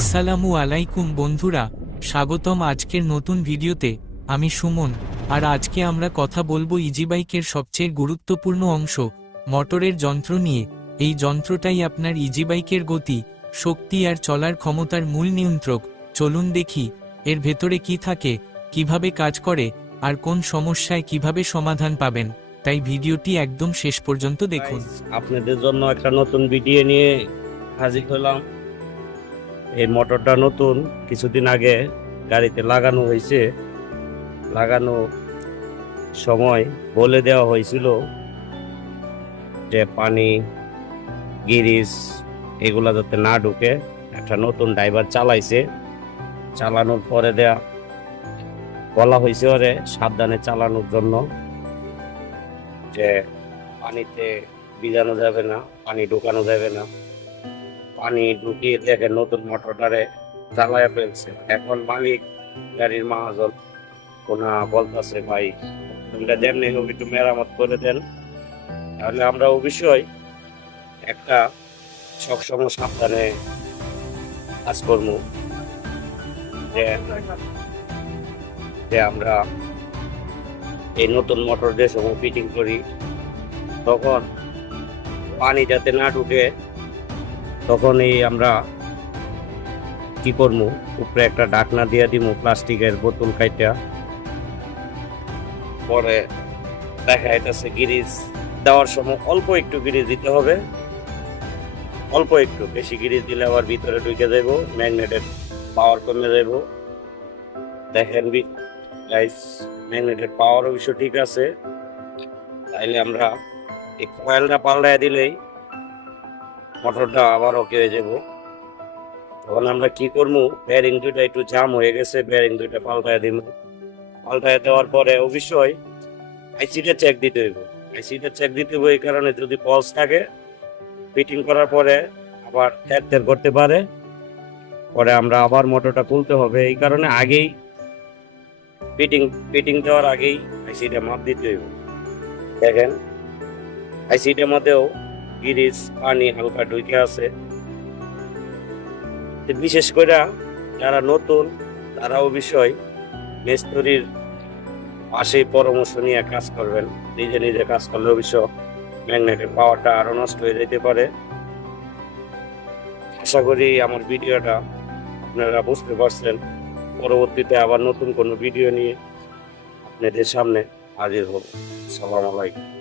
আসসালামু আলাইকুম বন্ধুরা, স্বাগতম আজকের নতুন ভিডিওতে। আমি সুমন, আর আজকে আমরা কথা বলবো ইজিবাইকের সবচেয়ে গুরুত্বপূর্ণ অংশ, মোটরের যন্ত্র নিয়ে। এই যন্ত্রটাই আপনার ইজিবাইকের গতি, শক্তি আর চলার ক্ষমতার মূল নিয়ন্ত্রক। চলুন দেখি এর ভেতরে কি থাকে, কিভাবে কাজ করে, আর কোন সমস্যায় কিভাবে সমাধান পাবেন। তাই ভিডিওটি একদম শেষ পর্যন্ত দেখুন। আপনাদের জন্য একটা নতুন ভিডিও নিয়ে হাজির হলাম। এই মোটরটা নতুন, কিছুদিন আগে গাড়িতে লাগানো হয়েছে। লাগানো সময় বলে দেওয়া হয়েছিল যে পানি, গিরিজ এগুলা যাতে না ঢুকে। একটা নতুন ড্রাইভার চালাইছে, চালানোর পরে বলা হয়েছে ওরে সাবধানে চালানোর জন্য, যে পানিতে ভিজানো যাবে না, পানি ঢুকানো যাবে না। পানি ঢুকিয়ে দেখে নতুন মোটরটারে জ্বালায় ফেলছে। এখন মালিক গাড়ির মাহাজন কোনা বলতেছে, ভাই এটা যেমনি হোক একটু মেরামত করে দেন। তাহলে আমরা অবশ্যই একটা সবসময় সাবধানে কাজ করবো, যে আমরা এই নতুন মোটর যে সময় ফিটিং করি তখন পানি যাতে না ঢুকে, তখনই আমরা কি করবো, উপরে একটা ঢাকনা দিয়ে দিব প্লাস্টিকের বোতল কাইটা। পরে দেখা যাইতেছে গিরিজ দেওয়ার সময় অল্প একটু গিরিজ দিতে হবে, অল্প একটু। বেশি গিরিজ দিলে আবার ভিতরে ঢুকে যাইব, ম্যাগনেটের পাওয়ার কমে যাইব। দেখেন গাইস, ম্যাগনেটের পাওয়ার অবশ্য ঠিক আছে। তাইলে আমরা এই কয়েলটা পাল্টায় দিলেই মোটরটা আবার ওকে হয়ে যাব। তখন আমরা কি করবো, বেয়ারিং দুইটা একটু জাম হয়ে গেছে, বেয়ারিং দুইটা পাল্টায় দিব। পাল্টায় দেওয়ার পরে অবশ্যই আইসিটা চেক দিতে হইব। আইসিটা চেক দিতে হইব এই কারণে, যদি পলস থাকে ফিটিং করার পরে আবার তের করতে পারে, পরে আমরা আবার মোটরটা খুলতে হবে। এই কারণে আগেই ফিটিং দেওয়ার আগেই আইসিটা মাপ দিতে হইব। দেখেন আইসিটার মধ্যেও গিরিজ পানি হালকা ঢুকে আছে। বিশেষ করে যারা নতুন তারা অবশ্যই মিস্ত্রির পাশে পরামর্শ নিয়ে কাজ করবেন। নিজে নিজে কাজ করলে অবশ্য ম্যাগনেটের পাওয়ারটা আরো নষ্ট হয়ে যেতে পারে। আশা করি আমার ভিডিওটা আপনারা বুঝতে পারছেন। পরবর্তীতে আবার নতুন কোনো ভিডিও নিয়ে আপনাদের সামনে হাজির হব। আসসালামু আলাইকুম।